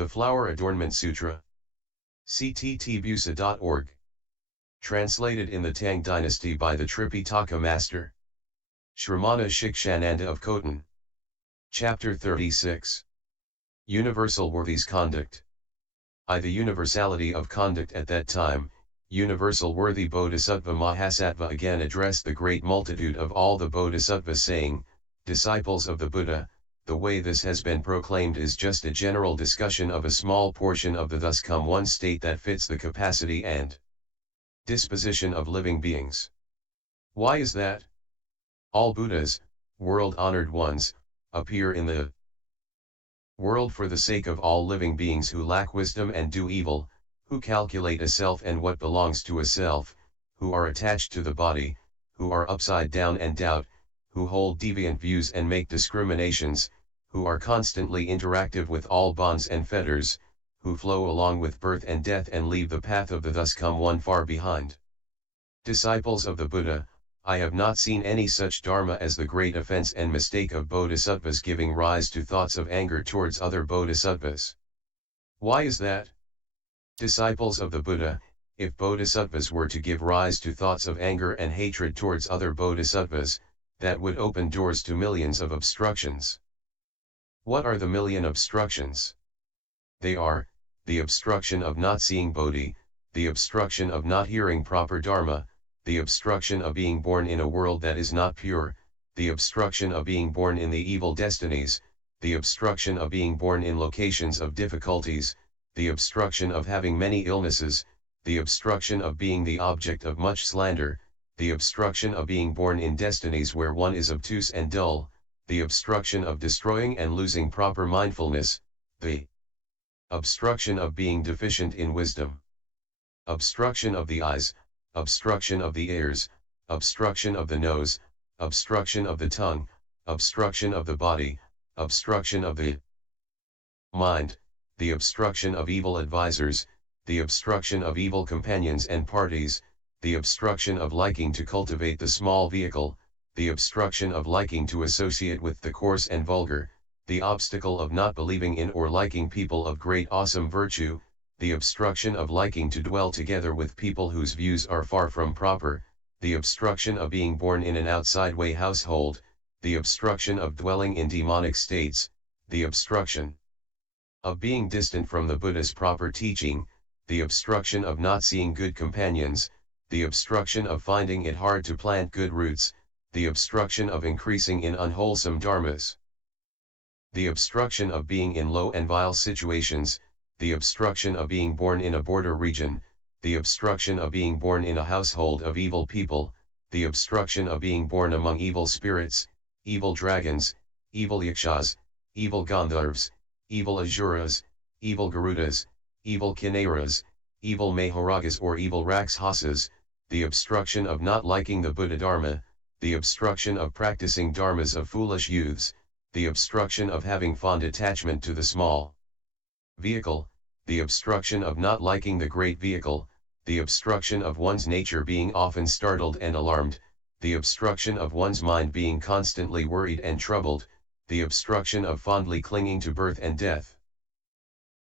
The Flower Adornment Sutra. cttbusa.org. Translated in the Tang Dynasty by the Tripitaka Master Shramana Shikshananda of Khotan. Chapter 36. Universal Worthies Conduct. The universality of conduct at that time, universal worthy Bodhisattva Mahasattva again addressed the great multitude of all the Bodhisattvas saying, disciples of the Buddha, the way this has been proclaimed is just a general discussion of a small portion of the thus come one state that fits the capacity and disposition of living beings. Why is that? All Buddhas, world-honored ones, appear in the world for the sake of all living beings who lack wisdom and do evil, who calculate a self and what belongs to a self, who are attached to the body, who are upside down and doubt, who hold deviant views and make discriminations, who are constantly interactive with all bonds and fetters, who flow along with birth and death and leave the path of the thus come one far behind. Disciples of the Buddha, I have not seen any such dharma as the great offense and mistake of bodhisattvas giving rise to thoughts of anger towards other bodhisattvas. Why is that? Disciples of the Buddha, if bodhisattvas were to give rise to thoughts of anger and hatred towards other bodhisattvas, that would open doors to millions of obstructions. What are the million obstructions? They are, the obstruction of not seeing Bodhi, the obstruction of not hearing proper Dharma, the obstruction of being born in a world that is not pure, the obstruction of being born in the evil destinies, the obstruction of being born in locations of difficulties, the obstruction of having many illnesses, the obstruction of being the object of much slander, the obstruction of being born in destinies where one is obtuse and dull, the obstruction of destroying and losing proper mindfulness, the obstruction of being deficient in wisdom, obstruction of the eyes, obstruction of the ears, obstruction of the nose, obstruction of the tongue, obstruction of the body, obstruction of the mind, the obstruction of evil advisors, the obstruction of evil companions and parties, the obstruction of liking to cultivate the small vehicle, the obstruction of liking to associate with the coarse and vulgar, the obstacle of not believing in or liking people of great awesome virtue, the obstruction of liking to dwell together with people whose views are far from proper, the obstruction of being born in an outside way household, the obstruction of dwelling in demonic states, the obstruction of being distant from the Buddha's proper teaching, the obstruction of not seeing good companions, the obstruction of finding it hard to plant good roots, the obstruction of increasing in unwholesome dharmas, the obstruction of being in low and vile situations, the obstruction of being born in a border region, the obstruction of being born in a household of evil people, the obstruction of being born among evil spirits, evil dragons, evil yakshas, evil gandharvas, evil asuras, evil garudas, evil kinnaras, evil maharagas or evil rakshasas, the obstruction of not liking the Buddhadharma, the obstruction of practicing dharmas of foolish youths, the obstruction of having fond attachment to the small vehicle, the obstruction of not liking the great vehicle, the obstruction of one's nature being often startled and alarmed, the obstruction of one's mind being constantly worried and troubled, the obstruction of fondly clinging to birth and death,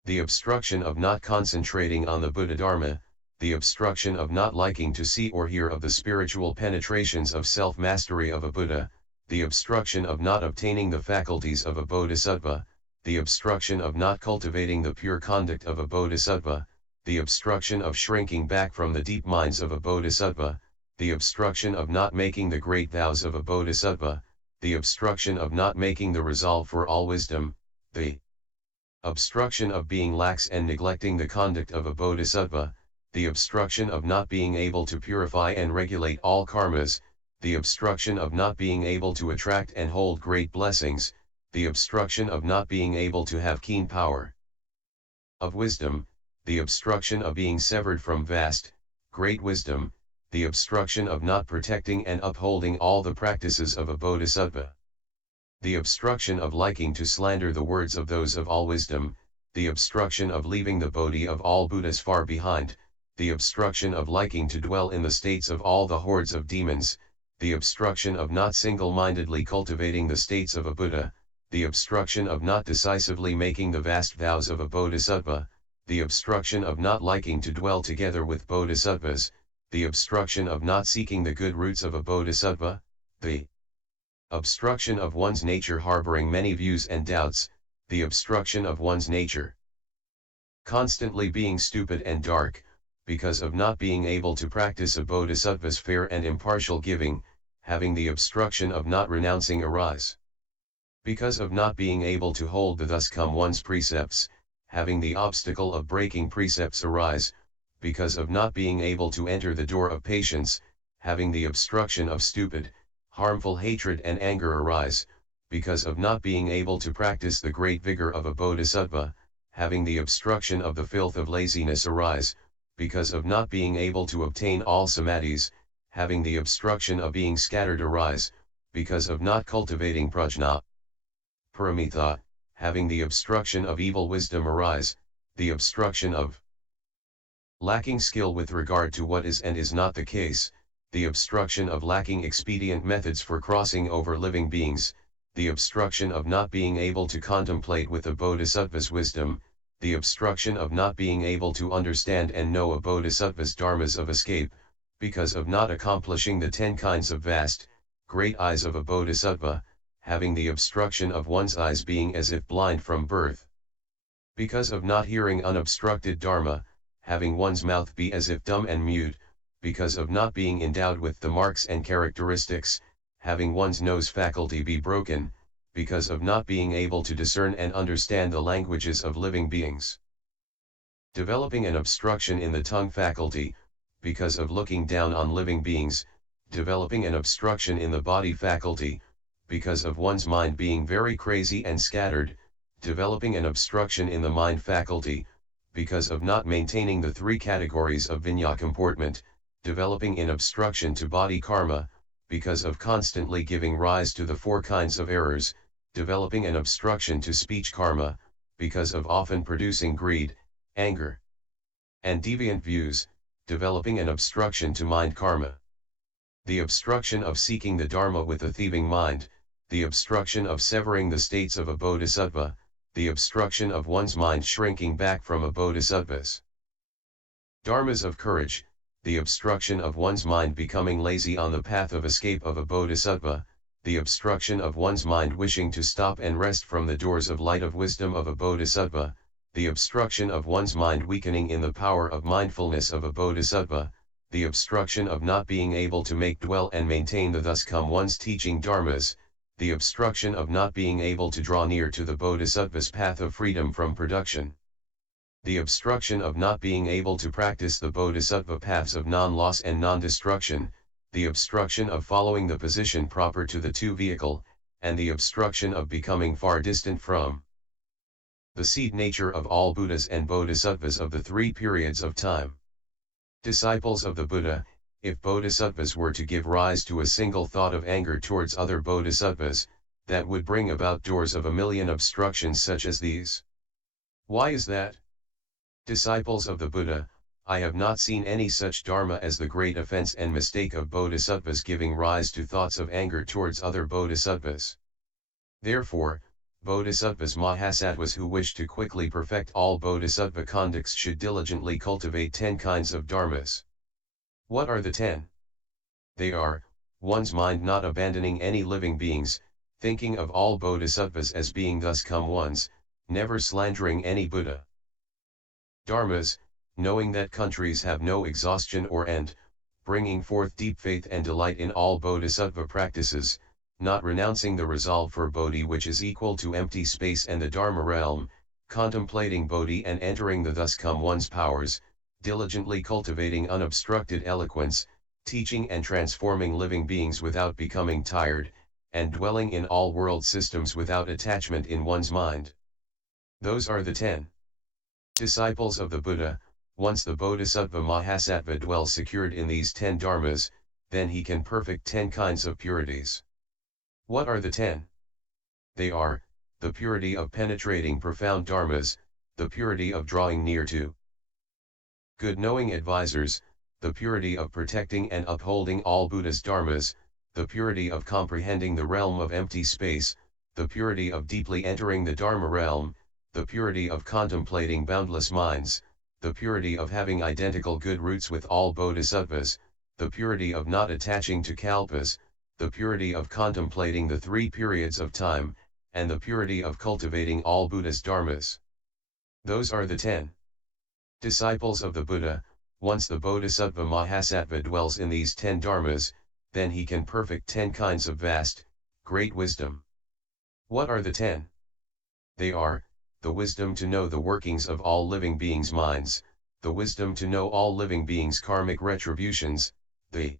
the obstruction of not concentrating on the Buddhadharma, the obstruction of not liking to see or hear of the spiritual penetrations of self-mastery of a Buddha, the obstruction of not obtaining the faculties of a Bodhisattva, the obstruction of not cultivating the pure conduct of a Bodhisattva, the obstruction of shrinking back from the deep minds of a Bodhisattva, the obstruction of not making the great vows of a Bodhisattva, the obstruction of not making the resolve for all wisdom, the obstruction of being lax and neglecting the conduct of a Bodhisattva, the obstruction of not being able to purify and regulate all karmas, the obstruction of not being able to attract and hold great blessings, the obstruction of not being able to have keen power of wisdom, the obstruction of being severed from vast, great wisdom, the obstruction of not protecting and upholding all the practices of a Bodhisattva, the obstruction of liking to slander the words of those of all wisdom, the obstruction of leaving the Bodhi of all Buddhas far behind, the obstruction of liking to dwell in the states of all the hordes of demons, the obstruction of not single-mindedly cultivating the states of a Buddha, the obstruction of not decisively making the vast vows of a bodhisattva, the obstruction of not liking to dwell together with bodhisattvas, the obstruction of not seeking the good roots of a bodhisattva, the obstruction of one's nature harboring many views and doubts, the obstruction of one's nature constantly being stupid and dark, because of not being able to practice a bodhisattva's fair and impartial giving, having the obstruction of not renouncing arise. Because of not being able to hold the thus come one's precepts, having the obstacle of breaking precepts arise, because of not being able to enter the door of patience, having the obstruction of stupid, harmful hatred and anger arise, because of not being able to practice the great vigor of a bodhisattva, having the obstruction of the filth of laziness arise, because of not being able to obtain all samadhis, having the obstruction of being scattered arise, because of not cultivating prajna paramitha, having the obstruction of evil wisdom arise, the obstruction of lacking skill with regard to what is and is not the case, the obstruction of lacking expedient methods for crossing over living beings, the obstruction of not being able to contemplate with a bodhisattva's wisdom, the obstruction of not being able to understand and know a bodhisattva's dharmas of escape, because of not accomplishing the 10 kinds of vast, great eyes of a bodhisattva, having the obstruction of one's eyes being as if blind from birth. Because of not hearing unobstructed dharma, having one's mouth be as if dumb and mute, because of not being endowed with the marks and characteristics, having one's nose faculty be broken, because of not being able to discern and understand the languages of living beings. Developing an obstruction in the tongue faculty, because of looking down on living beings, developing an obstruction in the body faculty, because of one's mind being very crazy and scattered, developing an obstruction in the mind faculty, because of not maintaining the 3 categories of vinaya comportment, developing an obstruction to body karma, because of constantly giving rise to the 4 kinds of errors, developing an obstruction to speech karma, because of often producing greed, anger, and deviant views, developing an obstruction to mind karma. The obstruction of seeking the Dharma with a thieving mind, the obstruction of severing the states of a bodhisattva, the obstruction of one's mind shrinking back from a bodhisattva's dharmas of courage, the obstruction of one's mind becoming lazy on the path of escape of a bodhisattva, the obstruction of one's mind wishing to stop and rest from the doors of light of wisdom of a bodhisattva, the obstruction of one's mind weakening in the power of mindfulness of a bodhisattva, the obstruction of not being able to make dwell and maintain the thus come one's teaching dharmas, the obstruction of not being able to draw near to the bodhisattva's path of freedom from production. The obstruction of not being able to practice the bodhisattva paths of non-loss and non-destruction, the obstruction of following the position proper to the 2 vehicle, and the obstruction of becoming far distant from the seed nature of all Buddhas and Bodhisattvas of the 3 periods of time. Disciples of the Buddha, if Bodhisattvas were to give rise to a single thought of anger towards other Bodhisattvas, that would bring about doors of 1,000,000 obstructions such as these. Why is that? Disciples of the Buddha, I have not seen any such dharma as the great offense and mistake of Bodhisattvas giving rise to thoughts of anger towards other Bodhisattvas. Therefore, Bodhisattvas Mahasattvas who wish to quickly perfect all Bodhisattva conducts should diligently cultivate 10 kinds of dharmas. What are the 10? They are, one's mind not abandoning any living beings, thinking of all Bodhisattvas as being thus come ones, never slandering any Buddha. Dharmas, knowing that countries have no exhaustion or end, bringing forth deep faith and delight in all Bodhisattva practices, not renouncing the resolve for Bodhi which is equal to empty space and the Dharma realm, contemplating Bodhi and entering the thus come one's powers, diligently cultivating unobstructed eloquence, teaching and transforming living beings without becoming tired, and dwelling in all world systems without attachment in one's mind. Those are the 10 disciples of the Buddha. Once the Bodhisattva Mahasattva dwells secured in these 10 dharmas, then he can perfect 10 kinds of purities. What are the 10? They are, the purity of penetrating profound dharmas, the purity of drawing near to good knowing advisors, the purity of protecting and upholding all Buddha's dharmas, the purity of comprehending the realm of empty space, the purity of deeply entering the Dharma realm, the purity of contemplating boundless minds, the purity of having identical good roots with all bodhisattvas, the purity of not attaching to kalpas, the purity of contemplating the three periods of time, and the purity of cultivating all Buddhist dharmas. Those are the 10 disciples of the Buddha. Once the Bodhisattva Mahasattva dwells in these 10 dharmas, then he can perfect 10 kinds of vast, great wisdom. What are the 10? They are, the wisdom to know the workings of all living beings' minds, the wisdom to know all living beings' karmic retributions, the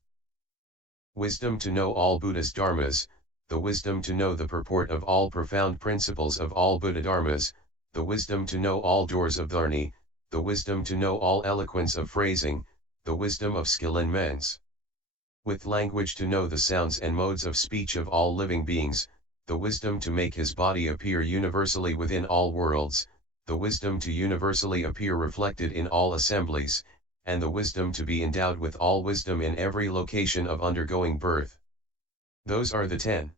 wisdom to know all Buddhist dharmas, the wisdom to know the purport of all profound principles of all Buddha dharmas, the wisdom to know all doors of dharni, the wisdom to know all eloquence of phrasing, the wisdom of skill in mens. With language to know the sounds and modes of speech of all living beings, the wisdom to make his body appear universally within all worlds, the wisdom to universally appear reflected in all assemblies, and the wisdom to be endowed with all wisdom in every location of undergoing birth. Those are the 10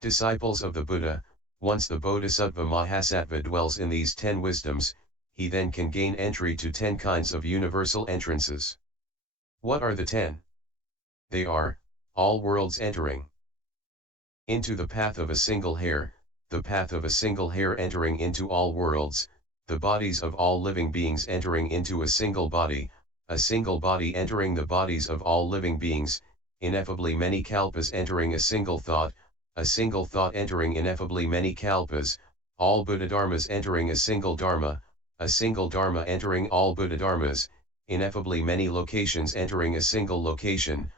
disciples of the Buddha. Once the Bodhisattva Mahasattva dwells in these 10 wisdoms, he then can gain entry to 10 kinds of universal entrances. What are the 10? They are, all worlds entering into the path of a single hair, the path of a single hair entering into all worlds, the bodies of all living beings entering into a single body entering the bodies of all living beings, ineffably many kalpas entering a single thought entering ineffably many kalpas, all Buddhadharmas entering a single dharma entering all Buddhadharmas, ineffably many locations entering a single location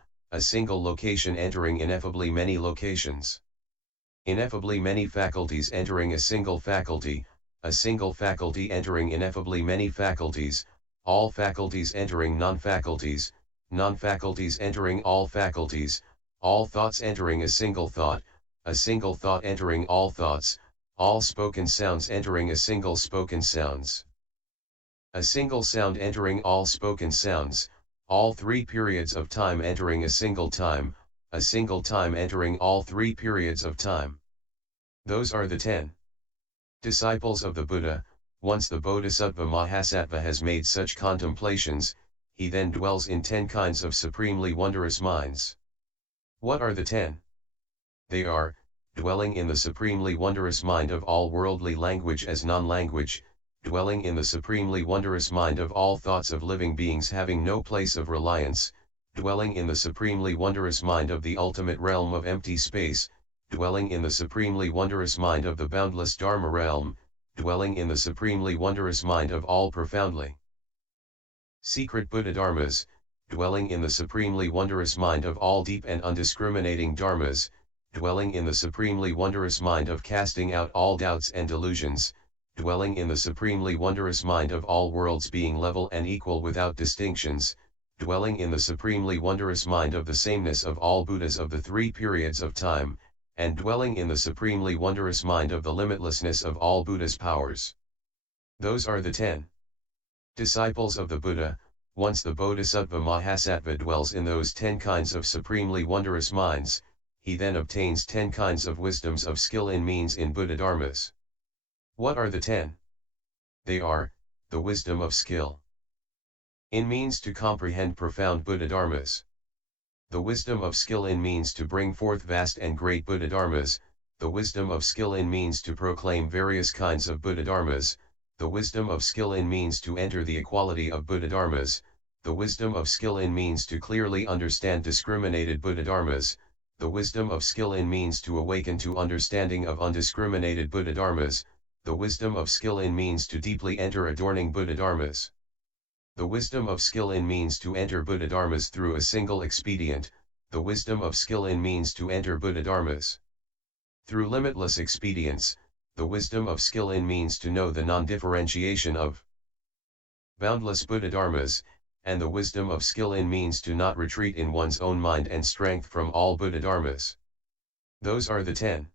entering ineffably many locations. Ineffably many faculties entering a single faculty entering ineffably many faculties, all faculties entering non-faculties entering all faculties, all thoughts entering a single thought entering all thoughts, all spoken sounds entering a single spoken sounds. A single sound entering all spoken sounds, all 3 periods of time entering a single time entering all 3 periods of time. Those are the 10 disciples of the Buddha. Once the Bodhisattva Mahasattva has made such contemplations, he then dwells in 10 kinds of supremely wondrous minds. What are the 10? They are, dwelling in the supremely wondrous mind of all worldly language as non-language, dwelling in the supremely wondrous mind of all thoughts of living beings having no place of reliance, dwelling in the supremely wondrous mind of the ultimate realm of empty space, dwelling in the supremely wondrous mind of the boundless Dharma realm, dwelling in the supremely wondrous mind of all profoundly secret Buddha dharmas, dwelling in the supremely wondrous mind of all deep and undiscriminating dharmas, dwelling in the supremely wondrous mind of casting out all doubts and delusions, dwelling in the supremely wondrous mind of all worlds being level and equal without distinctions, dwelling in the supremely wondrous mind of the sameness of all Buddhas of the 3 periods of time, and dwelling in the supremely wondrous mind of the limitlessness of all Buddha's powers. Those are the 10 disciples of the Buddha. Once the Bodhisattva Mahasattva dwells in those 10 kinds of supremely wondrous minds, he then obtains 10 kinds of wisdoms of skill in means in Buddhadharmas. What are the 10? They are, the wisdom of skill in means to comprehend profound Buddhadharmas, the wisdom of skill in means to bring forth vast and great Buddhadharmas, the wisdom of skill in means to proclaim various kinds of Buddhadharmas, the wisdom of skill in means to enter the equality of Buddhadharmas, the wisdom of skill in means to clearly understand discriminated Buddhadharmas, the wisdom of skill in means to awaken to understanding of undiscriminated Buddhadharmas, the wisdom of skill in means to deeply enter adorning Buddhadharmas. The wisdom of skill in means to enter Buddhadharmas through a single expedient, the wisdom of skill in means to enter Buddhadharmas through limitless expedients, the wisdom of skill in means to know the non-differentiation of boundless Buddhadharmas, and the wisdom of skill in means to not retreat in one's own mind and strength from all Buddhadharmas. Those are the 10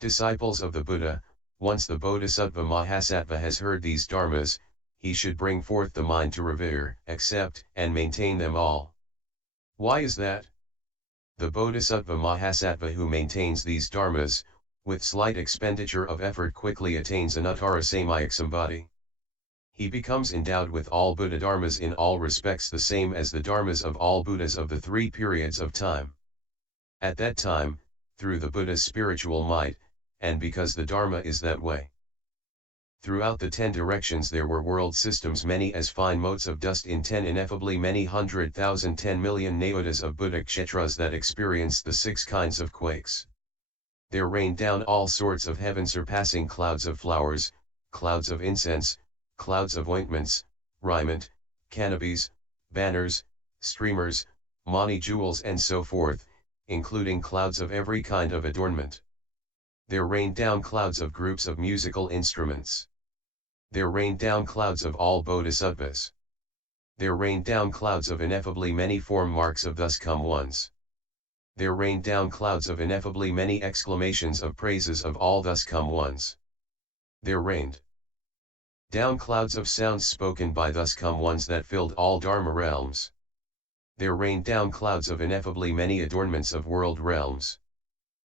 disciples of the Buddha. Once the Bodhisattva Mahasattva has heard these dharmas, he should bring forth the mind to revere, accept, and maintain them all. Why is that? The Bodhisattva Mahasattva who maintains these dharmas, with slight expenditure of effort quickly attains anuttara samyak samadhi. He becomes endowed with all Buddhadharmas in all respects the same as the dharmas of all Buddhas of the three periods of time. At that time, through the Buddha's spiritual might, and because the Dharma is that way. Throughout the 10 directions there were world systems many as fine motes of dust in 10 ineffably many 100,000 10 million nayotas of Buddha kshetras that experienced the 6 kinds of quakes. There rained down all sorts of heaven-surpassing clouds of flowers, clouds of incense, clouds of ointments, raiment, canopies, banners, streamers, mani jewels and so forth, including clouds of every kind of adornment. There rained down clouds of groups of musical instruments. There rained down clouds of all bodhisattvas. There rained down clouds of ineffably many form marks of thus come ones. There rained down clouds of ineffably many exclamations of praises of all thus come ones. There rained down clouds of sounds spoken by thus come ones that filled all Dharma realms. There rained down clouds of ineffably many adornments of world realms.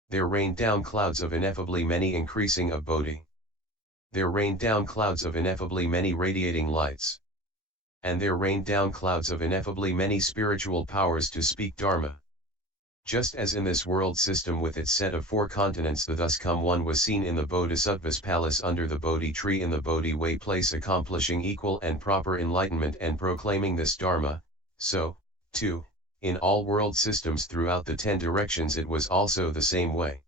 There rained down clouds of ineffably many increasing of Bodhi. There rained down clouds of ineffably many radiating lights. And there rained down clouds of ineffably many spiritual powers to speak Dharma. Just as in this world system with its set of 4 continents the thus come one was seen in the Bodhisattva's palace under the Bodhi tree in the Bodhi way place accomplishing equal and proper enlightenment and proclaiming this Dharma, so, too, in all world systems throughout the 10 directions it was also the same way.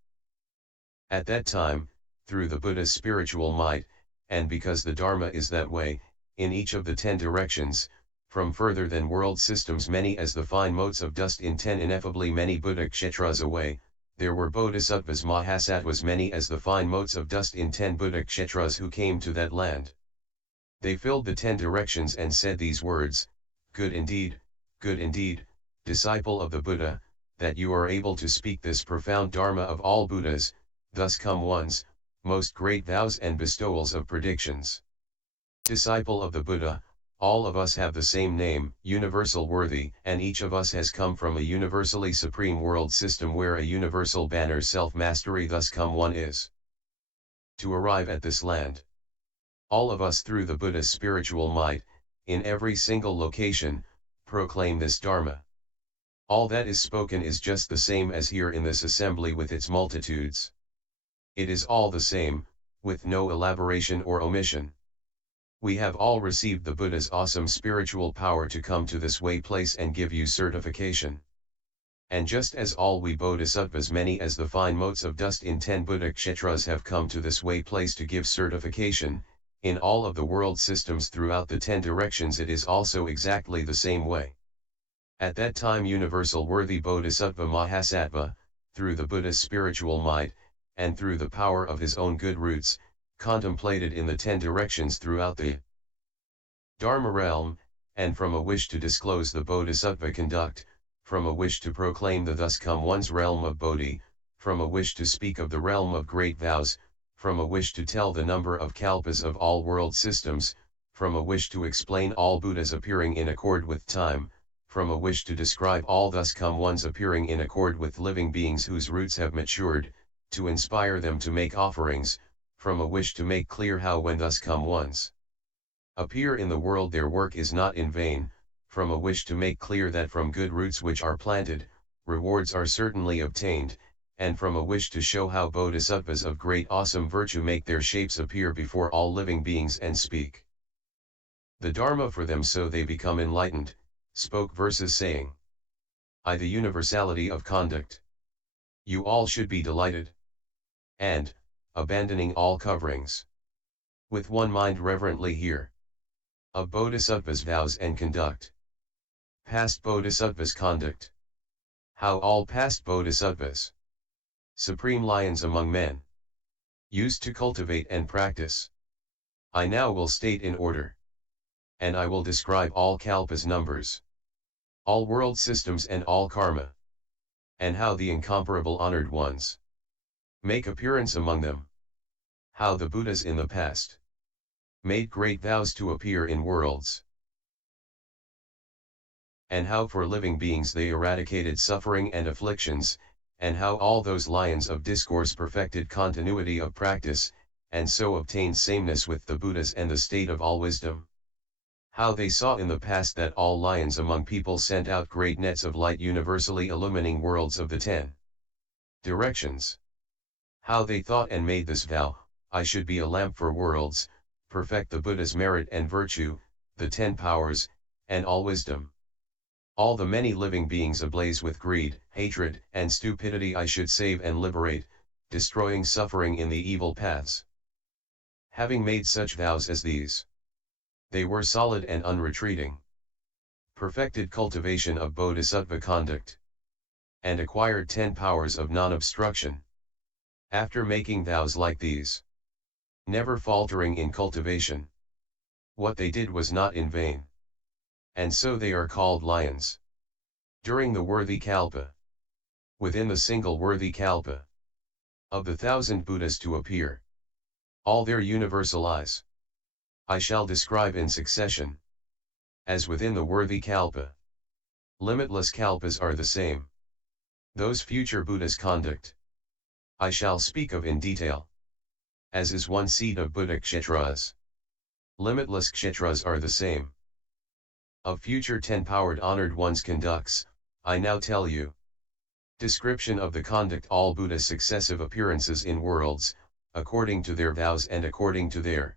At that time, through the Buddha's spiritual might, and because the Dharma is that way, in each of the 10 directions, from further than world systems many as the fine motes of dust in 10 ineffably many Buddha kshetras away, there were bodhisattvas mahasattvas many as the fine motes of dust in 10 Buddha kshetras who came to that land. They filled the 10 directions and said these words, good indeed, disciple of the Buddha, that you are able to speak this profound Dharma of all Buddhas, thus come ones, most great vows and bestowals of predictions. Disciple of the Buddha, all of us have the same name, universal worthy, and each of us has come from a universally supreme world system where a universal banner self-mastery thus come one is. To arrive at this land, all of us through the Buddha's spiritual might, in every single location, proclaim this Dharma. All that is spoken is just the same as here in this assembly with its multitudes. It is all the same, with no elaboration or omission. We have all received the Buddha's awesome spiritual power to come to this way place and give you certification. And just as all we bodhisattvas many as the fine motes of dust in 10 Buddha kshetras have come to this way place to give certification, in all of the world systems throughout the 10 directions it is also exactly the same way. At that time universal worthy Bodhisattva Mahasattva, through the Buddha's spiritual might, and through the power of his own good roots, contemplated in the 10 directions throughout the Dharma realm, and from a wish to disclose the Bodhisattva conduct, from a wish to proclaim the thus come one's realm of Bodhi, from a wish to speak of the realm of great vows, from a wish to tell the number of kalpas of all world systems, from a wish to explain all Buddhas appearing in accord with time, from a wish to describe all thus come ones appearing in accord with living beings whose roots have matured, to inspire them to make offerings, from a wish to make clear how when thus come ones appear in the world their work is not in vain, from a wish to make clear that from good roots which are planted, rewards are certainly obtained, and from a wish to show how bodhisattvas of great awesome virtue make their shapes appear before all living beings and speak the Dharma for them so they become enlightened, spoke verses saying, I the universality of conduct. You all should be delighted. And, abandoning all coverings, with one mind reverently hear of bodhisattvas vows and conduct. Past bodhisattvas conduct. How all past bodhisattvas, supreme lions among men, used to cultivate and practice. I now will state in order. And I will describe all kalpas numbers, all world systems and all karma, and how the incomparable honored ones make appearance among them. How the Buddhas in the past made great vows to appear in worlds, and how for living beings they eradicated suffering and afflictions, and how all those lions of discourse perfected continuity of practice, and so obtained sameness with the Buddhas and the state of all wisdom. How they saw in the past that all lions among people sent out great nets of light universally illumining worlds of the 10 directions. How they thought and made this vow, I should be a lamp for worlds, perfect the Buddha's merit and virtue, the 10 powers, and all wisdom. All the many living beings ablaze with greed, hatred, and stupidity I should save and liberate, destroying suffering in the evil paths. Having made such vows as these, they were solid and unretreating. Perfected cultivation of Bodhisattva conduct, and acquired 10 powers of non-obstruction. After making vows like these, never faltering in cultivation, what they did was not in vain. And so they are called lions. During the worthy kalpa, within the single worthy kalpa, of the 1,000 Buddhas to appear, all their universal eyes, I shall describe in succession. As within the worthy kalpa, limitless kalpas are the same. Those future Buddhas' conduct, I shall speak of in detail. As is one seed of Buddha kshetras, limitless kshetras are the same. Of future 10-powered honored ones' conducts, I now tell you. Description of the conduct all Buddhas' successive appearances in worlds, according to their vows and according to their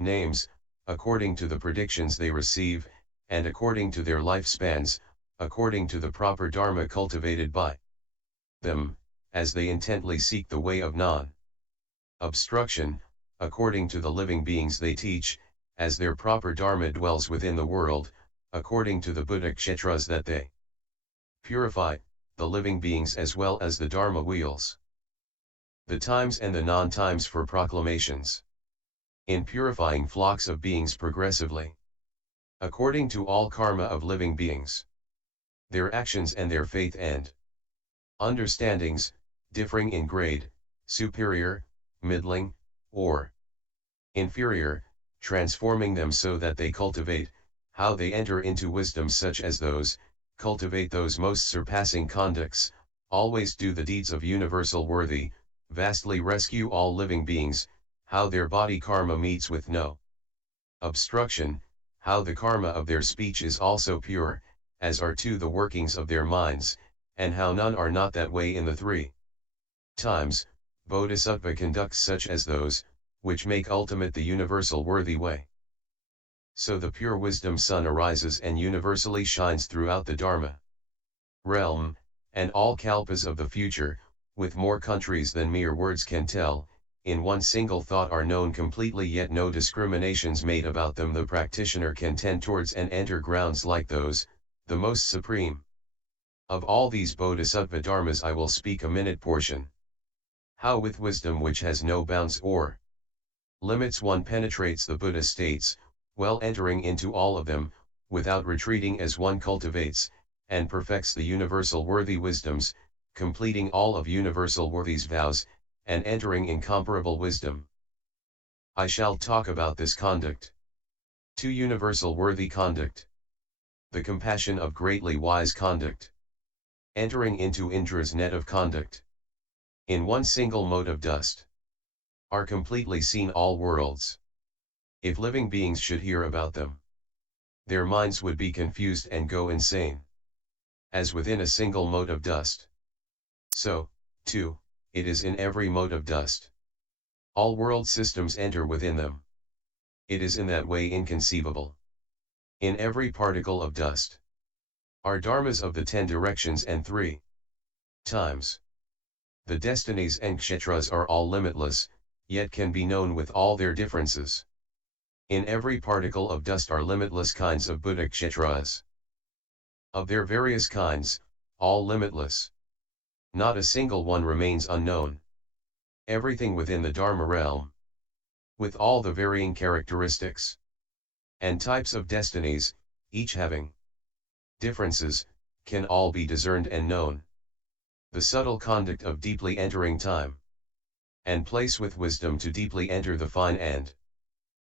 names, according to the predictions they receive, and according to their lifespans, according to the proper dharma cultivated by them, as they intently seek the way of non-obstruction, according to the living beings they teach, as their proper dharma dwells within the world, according to the Buddha kshetras that they purify, the living beings as well as the dharma wheels, the times and the non-times for proclamations, in purifying flocks of beings progressively, according to all karma of living beings, their actions and their faith and understandings, differing in grade, superior, middling, or inferior, transforming them so that they cultivate, how they enter into wisdom such as those, cultivate those most surpassing conducts, always do the deeds of universal worthy, vastly rescue all living beings, how their body karma meets with no obstruction, how the karma of their speech is also pure, as are too the workings of their minds, and how none are not that way in the 3 times, Bodhisattva conducts such as those, which make ultimate the universal worthy way. So the pure wisdom sun arises and universally shines throughout the Dharma realm, and all kalpas of the future, with more countries than mere words can tell, in one single thought are known completely yet no discriminations made about them. The practitioner can tend towards and enter grounds like those, the most supreme. Of all these Bodhisattva Dharmas I will speak a minute portion. How with wisdom which has no bounds or limits one penetrates the Buddha states, well entering into all of them, without retreating as one cultivates, and perfects the universal worthy wisdoms, completing all of universal worthy's vows, and entering incomparable wisdom. I shall talk about this conduct. 2. Universal worthy conduct. The compassion of greatly wise conduct. Entering into Indra's net of conduct. In one single mote of dust, are completely seen all worlds. If living beings should hear about them, their minds would be confused and go insane. As within a single mote of dust, so, too, it is in every mote of dust. All world systems enter within them. It is in that way inconceivable. In every particle of dust are dharmas of the 10 directions and 3 times. The destinies and kshetras are all limitless, yet can be known with all their differences. In every particle of dust are limitless kinds of Buddha kshetras. Of their various kinds, all limitless. Not a single one remains unknown. Everything within the Dharma realm, with all the varying characteristics and types of destinies, each having differences, can all be discerned and known. The subtle conduct of deeply entering time and place with wisdom to deeply enter the fine and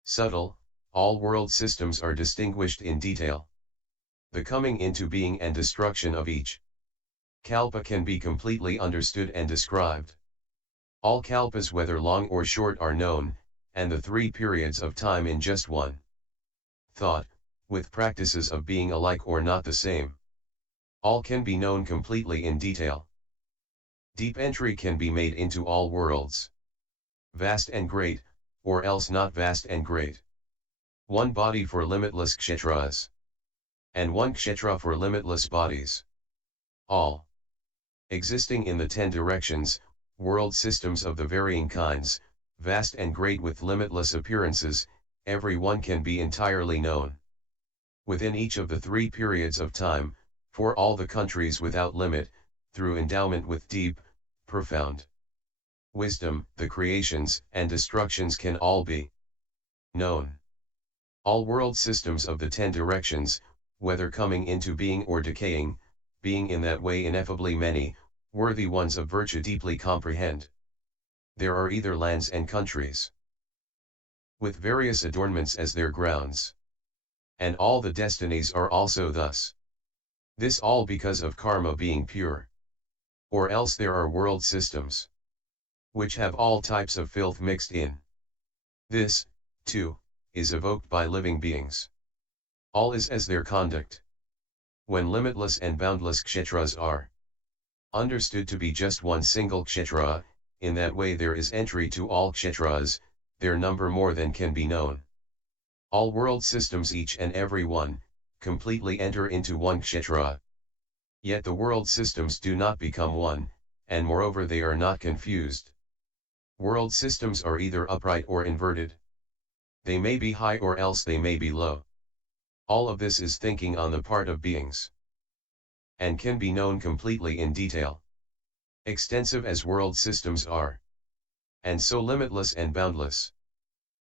subtle, all world systems are distinguished in detail. The coming into being and destruction of each Kalpa can be completely understood and described. All kalpas whether long or short are known, and the three periods of time in just one thought, with practices of being alike or not the same. All can be known completely in detail. Deep entry can be made into all worlds. Vast and great, or else not vast and great. One body for limitless kshetras. And one kshetra for limitless bodies. All. Existing in the 10 directions, world systems of the varying kinds, vast and great with limitless appearances, every one can be entirely known. Within each of the three periods of time, for all the countries without limit, through endowment with deep, profound wisdom, the creations and destructions can all be known. All world systems of the 10 directions, whether coming into being or decaying, being in that way ineffably many, worthy ones of virtue deeply comprehend. There are either lands and countries, with various adornments as their grounds. And all the destinies are also thus. This all because of karma being pure. Or else there are world systems, which have all types of filth mixed in. This, too, is evoked by living beings. All is as their conduct. When limitless and boundless kshetras are understood to be just one single kshetra, in that way there is entry to all kshetras, their number more than can be known. All world systems each and every one, completely enter into one kshetra. Yet the world systems do not become one, and moreover they are not confused. World systems are either upright or inverted. They may be high or else they may be low. All of this is thinking on the part of beings, and can be known completely in detail. Extensive as world systems are, and so limitless and boundless.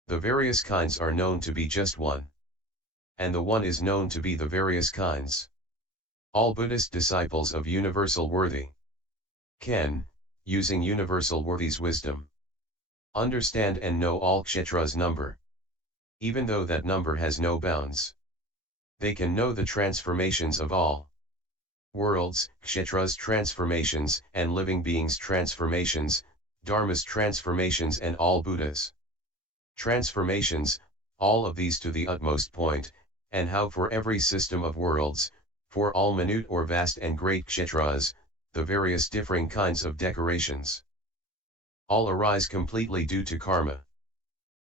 The various kinds are known to be just one, and the one is known to be the various kinds. All Buddhist disciples of universal worthy can, using universal worthy's wisdom, understand and know all kshetra's number, even though that number has no bounds. They can know the transformations of all worlds, kshetra's transformations, and living beings' transformations, dharma's transformations, and all Buddhas' transformations, all of these to the utmost point, and how for every system of worlds, for all minute or vast and great kshetras, the various differing kinds of decorations, all arise completely due to karma.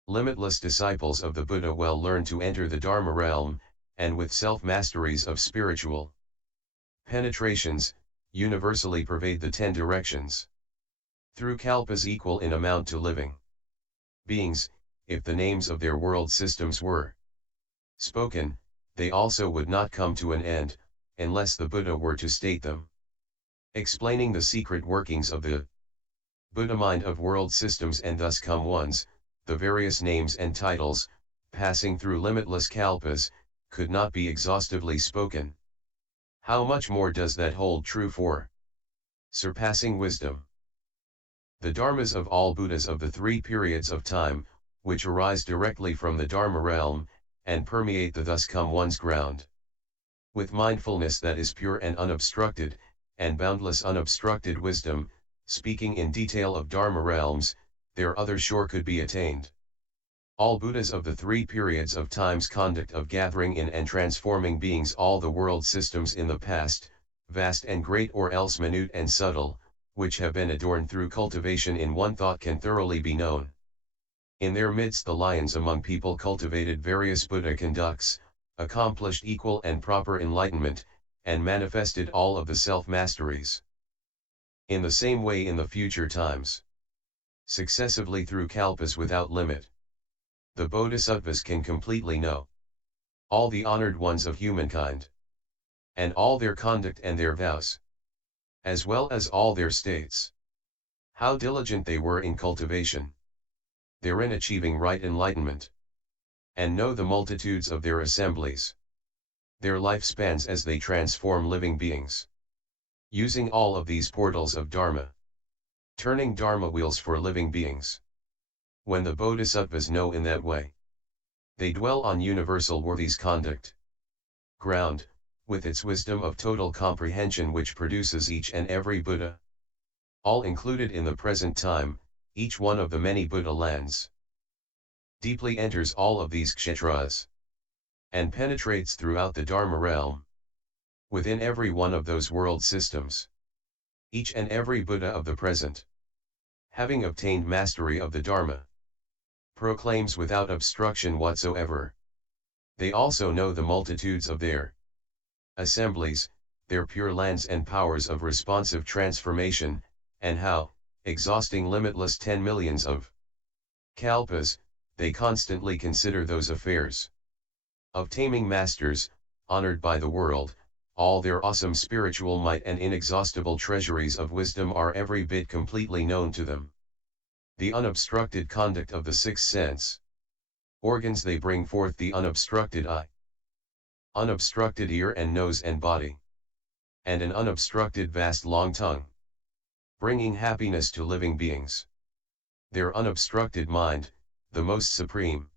Limitless disciples of the Buddha well learn to enter the Dharma realm, and with self-masteries of spiritual penetrations, universally pervade the 10 directions. Through kalpas equal in amount to living beings, if the names of their world systems were spoken, they also would not come to an end, unless the Buddha were to state them. Explaining the secret workings of the Buddha mind of world systems and thus come ones, the various names and titles, passing through limitless kalpas, could not be exhaustively spoken. How much more does that hold true for surpassing wisdom? The dharmas of all Buddhas of the three periods of time, which arise directly from the Dharma realm, and permeate the thus come one's ground. With mindfulness that is pure and unobstructed, and boundless unobstructed wisdom, speaking in detail of Dharma realms, their other shore could be attained. All Buddhas of the three periods of time's conduct of gathering in and transforming beings all the world systems in the past, vast and great or else minute and subtle, which have been adorned through cultivation in one thought can thoroughly be known. In their midst the lions among people cultivated various Buddha conducts, accomplished equal and proper enlightenment, and manifested all of the self-masteries. In the same way in the future times, successively through kalpas without limit, the Bodhisattvas can completely know all the honored ones of humankind, and all their conduct and their vows, as well as all their states. How diligent they were in cultivation, therein achieving right enlightenment, and know the multitudes of their assemblies, their lifespans as they transform living beings, using all of these portals of Dharma, turning Dharma wheels for living beings. When the Bodhisattvas know in that way, they dwell on universal worthy's conduct ground, with its wisdom of total comprehension which produces each and every Buddha. All included in the present time, each one of the many Buddha lands. Deeply enters all of these kshetras. And penetrates throughout the Dharma realm. Within every one of those world systems. Each and every Buddha of the present, having obtained mastery of the Dharma, proclaims without obstruction whatsoever. They also know the multitudes of their assemblies, their pure lands and powers of responsive transformation, and how, exhausting limitless 10 millions of kalpas, they constantly consider those affairs of taming masters, honored by the world. All their awesome spiritual might and inexhaustible treasuries of wisdom are every bit completely known to them. The unobstructed conduct of the sixth sense organs, they bring forth the unobstructed eye, unobstructed ear and nose and body, and an unobstructed vast long tongue, bringing happiness to living beings. Their unobstructed mind, the most supreme,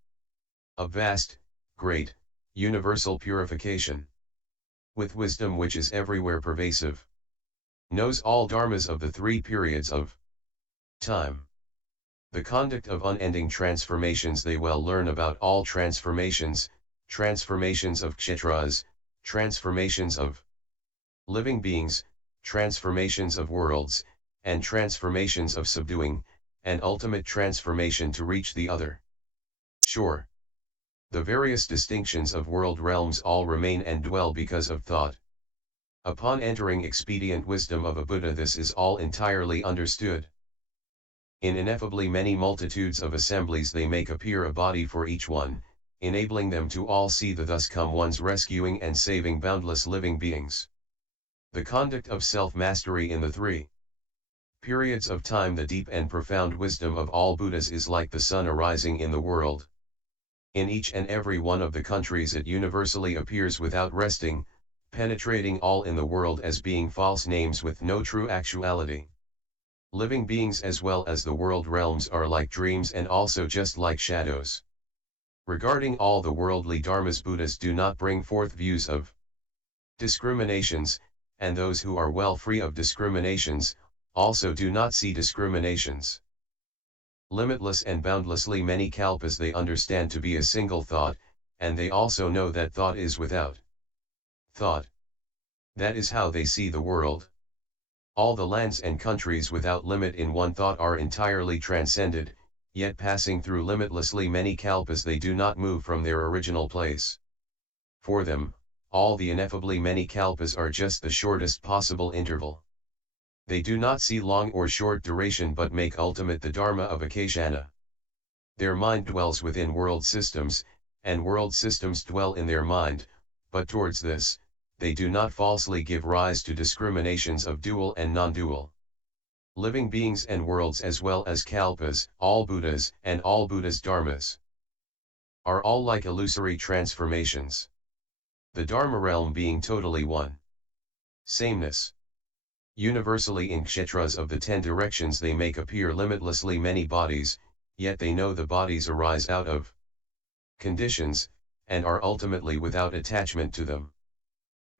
of vast, great, universal purification, with wisdom which is everywhere pervasive, knows all dharmas of the three periods of time. The conduct of unending transformations, they well learn about all transformations, transformations of kshetras, transformations of living beings, transformations of worlds, and transformations of subduing, and ultimate transformation to reach the other shore. The various distinctions of world realms all remain and dwell because of thought. Upon entering expedient wisdom of a Buddha, this is all entirely understood. In ineffably many multitudes of assemblies they make appear a body for each one, enabling them to all see the thus come ones rescuing and saving boundless living beings. The conduct of self-mastery in the three periods of time, the deep and profound wisdom of all Buddhas is like the sun arising in the world. In each and every one of the countries it universally appears without resting, penetrating all in the world as being false names with no true actuality. Living beings as well as the world realms are like dreams and also just like shadows. Regarding all the worldly dharmas, Buddhas do not bring forth views of discriminations, and those who are well free of discriminations, also do not see discriminations. Limitless and boundlessly many kalpas they understand to be a single thought, and they also know that thought is without thought. That is how they see the world. All the lands and countries without limit in one thought are entirely transcended, yet passing through limitlessly many kalpas they do not move from their original place. For them, all the ineffably many kalpas are just the shortest possible interval. They do not see long or short duration but make ultimate the Dharma of Akashana. Their mind dwells within world systems, and world systems dwell in their mind, but towards this, they do not falsely give rise to discriminations of dual and non-dual living beings and worlds as well as kalpas. All Buddhas and all Buddha's dharmas are all like illusory transformations. The Dharma realm being totally one sameness. Universally in kshetras of the 10 directions they make appear limitlessly many bodies, yet they know the bodies arise out of conditions, and are ultimately without attachment to them.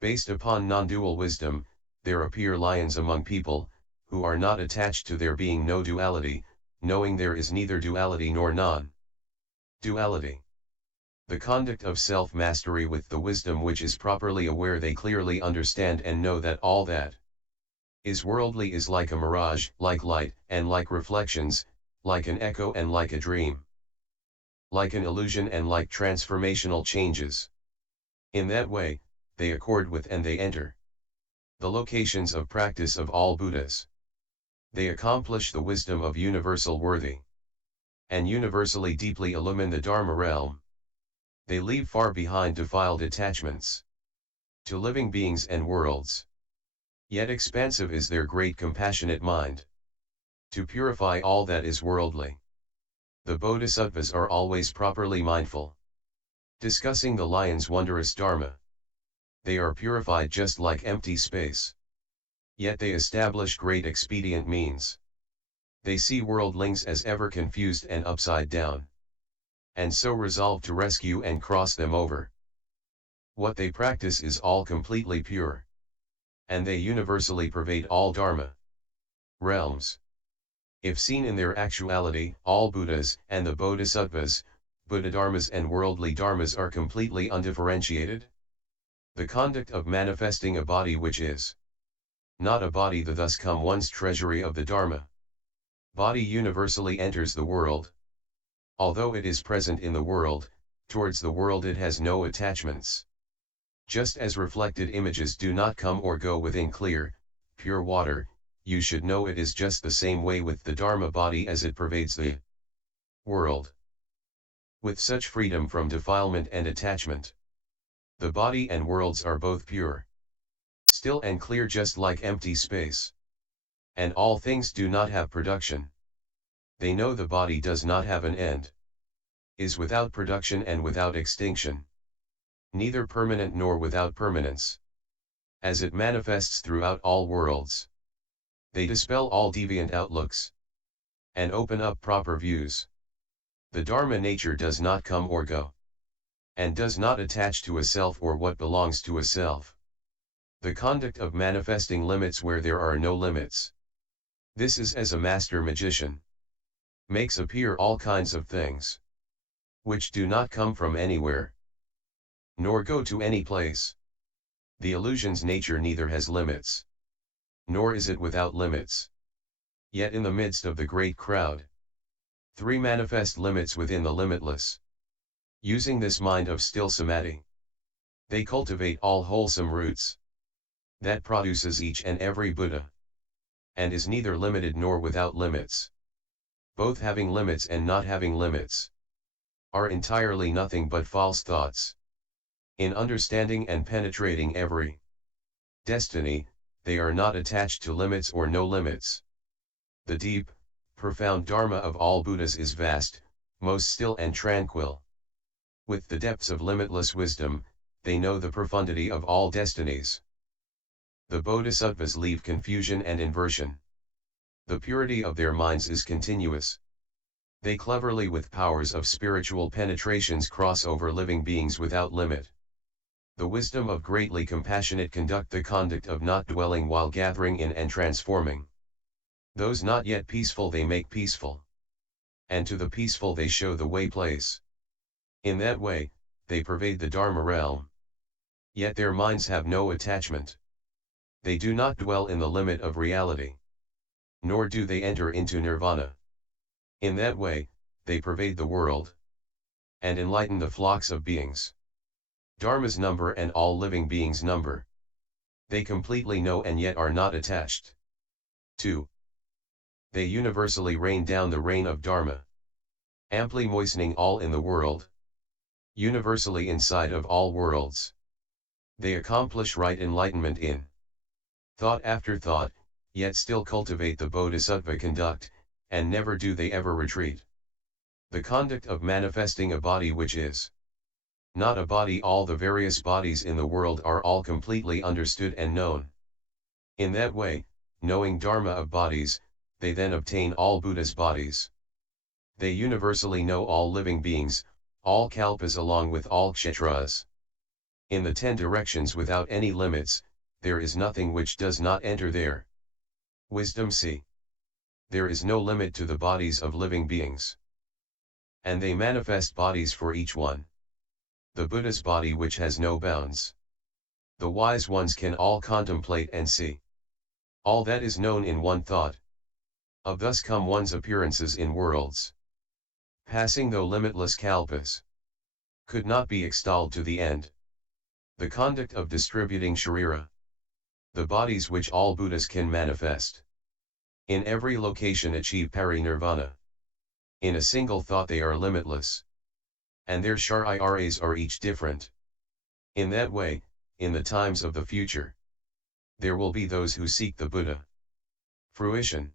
Based upon non-dual wisdom, there appear lions among people, who are not attached to there being no duality, knowing there is neither duality nor non-duality. The conduct of self-mastery with the wisdom which is properly aware, they clearly understand and know that all that is worldly is like a mirage, like light, and like reflections, like an echo and like a dream, like an illusion and like transformational changes. In that way, they accord with and they enter the locations of practice of all Buddhas. They accomplish the wisdom of universal worthy, and universally deeply illumine the Dharma realm. They leave far behind defiled attachments to living beings and worlds. Yet expansive is their great compassionate mind to purify all that is worldly. The Bodhisattvas are always properly mindful, discussing the lion's wondrous Dharma. They are purified just like empty space. Yet they establish great expedient means. They see worldlings as ever confused and upside down, and so resolve to rescue and cross them over. What they practice is all completely pure. And they universally pervade all Dharma realms. If seen in their actuality, all Buddhas and the Bodhisattvas, Buddhadharmas and worldly Dharmas are completely undifferentiated. The conduct of manifesting a body which is not a body, the thus come one's treasury of the Dharma body universally enters the world. Although it is present in the world, towards the world it has no attachments. Just as reflected images do not come or go within clear, pure water, you should know it is just the same way with the Dharma body as it pervades the world. With such freedom from defilement and attachment, the body and worlds are both pure, still and clear, just like empty space. And all things do not have production. They know the body does not have an end, is without production and without extinction, neither permanent nor without permanence. As it manifests throughout all worlds, they dispel all deviant outlooks, and open up proper views. The Dharma nature does not come or go, and does not attach to a self or what belongs to a self. The conduct of manifesting limits where there are no limits. This is as a master magician makes appear all kinds of things, which do not come from anywhere, nor go to any place. The illusion's nature neither has limits, nor is it without limits. Yet in the midst of the great crowd, three manifest limits within the limitless. Using this mind of still samadhi, they cultivate all wholesome roots that produces each and every Buddha, and is neither limited nor without limits. Both having limits and not having limits are entirely nothing but false thoughts. In understanding and penetrating every destiny, they are not attached to limits or no limits. The deep, profound Dharma of all Buddhas is vast, most still and tranquil. With the depths of limitless wisdom, they know the profundity of all destinies. The Bodhisattvas leave confusion and inversion. The purity of their minds is continuous. They cleverly with powers of spiritual penetrations cross over living beings without limit. The wisdom of greatly compassionate conduct the conduct of not dwelling while gathering in and transforming. Those not yet peaceful they make peaceful. And to the peaceful they show the way place. In that way, they pervade the Dharma realm. Yet their minds have no attachment. They do not dwell in the limit of reality, nor do they enter into nirvana. In that way, they pervade the world, and enlighten the flocks of beings. Dharma's number and all living beings' number. They completely know and yet are not attached. 2. They universally rain down the rain of Dharma, amply moistening all in the world, universally inside of all worlds. They accomplish right enlightenment in thought after thought, yet still cultivate the Bodhisattva conduct, and never do they ever retreat. The conduct of manifesting a body which is not a body. All the various bodies in the world are all completely understood and known. In that way, knowing Dharma of bodies, they then obtain all Buddha's bodies. They universally know all living beings, all kalpas along with all kshetras. In the 10 directions without any limits, there is nothing which does not enter there. Wisdom c. There is no limit to the bodies of living beings. And they manifest bodies for each one. The Buddha's body which has no bounds. The wise ones can all contemplate and see all that is known in one thought. Of thus come one's appearances in worlds, passing though limitless kalpas, could not be extolled to the end. The conduct of distributing sharira, the bodies which all Buddhas can manifest, in every location achieve parinirvana. In a single thought they are limitless, and their shariras are each different. In that way, in the times of the future, there will be those who seek the Buddha fruition.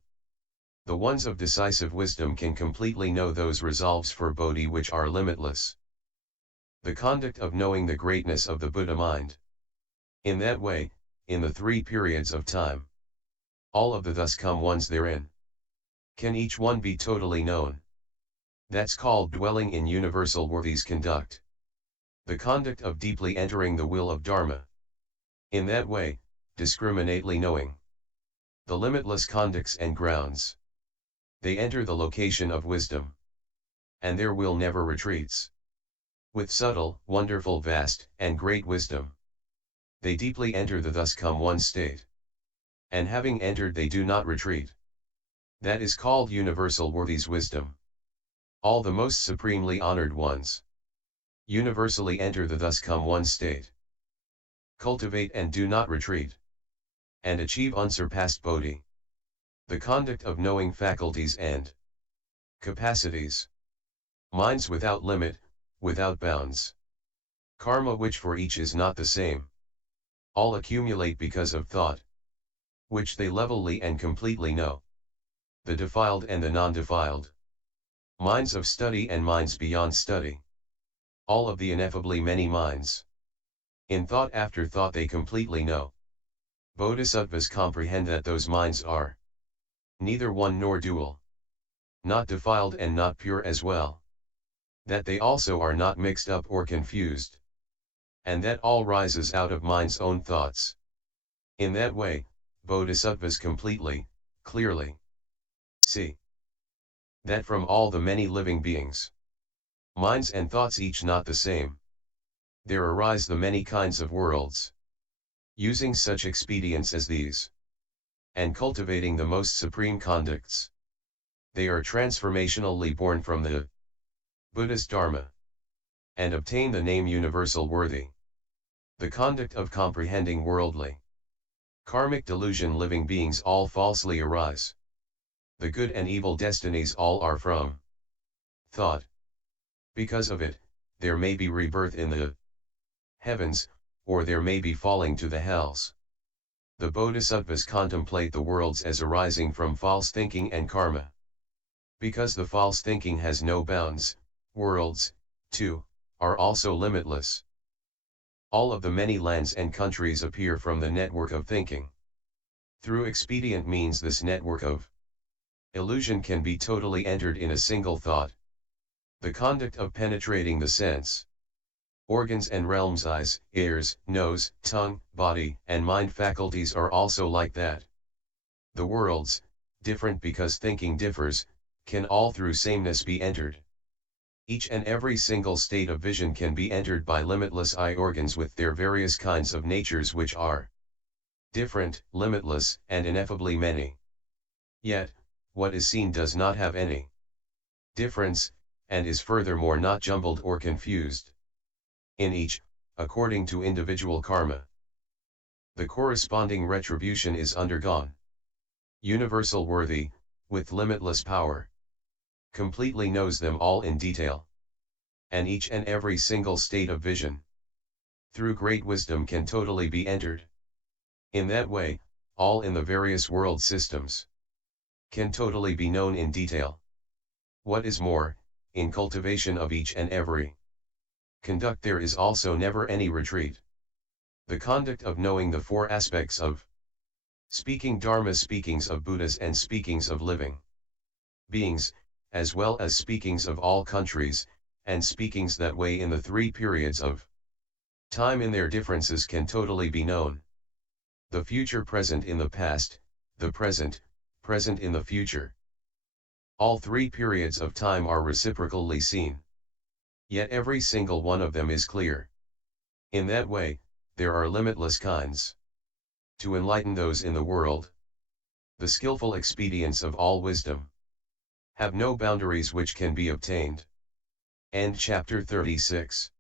The ones of decisive wisdom can completely know those resolves for Bodhi which are limitless. The conduct of knowing the greatness of the Buddha mind. In that way, in the 3 periods of time, all of the thus come ones therein can each one be totally known. That's called dwelling in universal worthies conduct. The conduct of deeply entering the will of Dharma. In that way, discriminately knowing the limitless conducts and grounds, they enter the location of wisdom, and their will never retreats. With subtle, wonderful, vast, and great wisdom, they deeply enter the thus come one state. And having entered they do not retreat. That is called universal worthy's wisdom. All the most supremely honored ones universally enter the thus come one state, cultivate and do not retreat, and achieve unsurpassed Bodhi. The conduct of knowing faculties and capacities, minds without limit, without bounds, karma which for each is not the same, all accumulate because of thought, which they levelly and completely know, the defiled and the non-defiled, minds of study and minds beyond study, all of the ineffably many minds. In thought after thought they completely know. Bodhisattvas comprehend that those minds are neither one nor dual, not defiled and not pure as well, that they also are not mixed up or confused, and that all rises out of mind's own thoughts. In that way, Bodhisattvas completely, clearly see that from all the many living beings, minds and thoughts each not the same, there arise the many kinds of worlds. Using such expedients as these, and cultivating the most supreme conducts, they are transformationally born from the Buddha's Dharma, and obtain the name universal worthy. The conduct of comprehending worldly, karmic delusion living beings all falsely arise. The good and evil destinies all are from thought. Because of it, there may be rebirth in the heavens, or there may be falling to the hells. The Bodhisattvas contemplate the worlds as arising from false thinking and karma. Because the false thinking has no bounds, worlds, too, are also limitless. All of the many lands and countries appear from the network of thinking. Through expedient means this network of illusion can be totally entered in a single thought. The conduct of penetrating the sense organs and realms, eyes, ears, nose, tongue, body, and mind faculties are also like that. The worlds, different because thinking differs, can all through sameness be entered. Each and every single state of vision can be entered by limitless eye organs with their various kinds of natures which are different, limitless, and ineffably many. Yet, what is seen does not have any difference, and is furthermore not jumbled or confused. In each, according to individual karma, the corresponding retribution is undergone. Universal worthy, with limitless power, completely knows them all in detail, and each and every single state of vision, through great wisdom can totally be entered. In that way, all in the various world systems can totally be known in detail. What is more, in cultivation of each and every conduct there is also never any retreat. The conduct of knowing the four aspects of speaking Dharma, speakings of Buddhas and speakings of living beings, as well as speakings of all countries, and speakings that way in the three periods of time in their differences can totally be known. The future present in the past, the present in the future. All three periods of time are reciprocally seen. Yet every single one of them is clear. In that way, there are limitless kinds to enlighten those in the world. The skillful expedients of all wisdom have no boundaries which can be obtained. End chapter 36.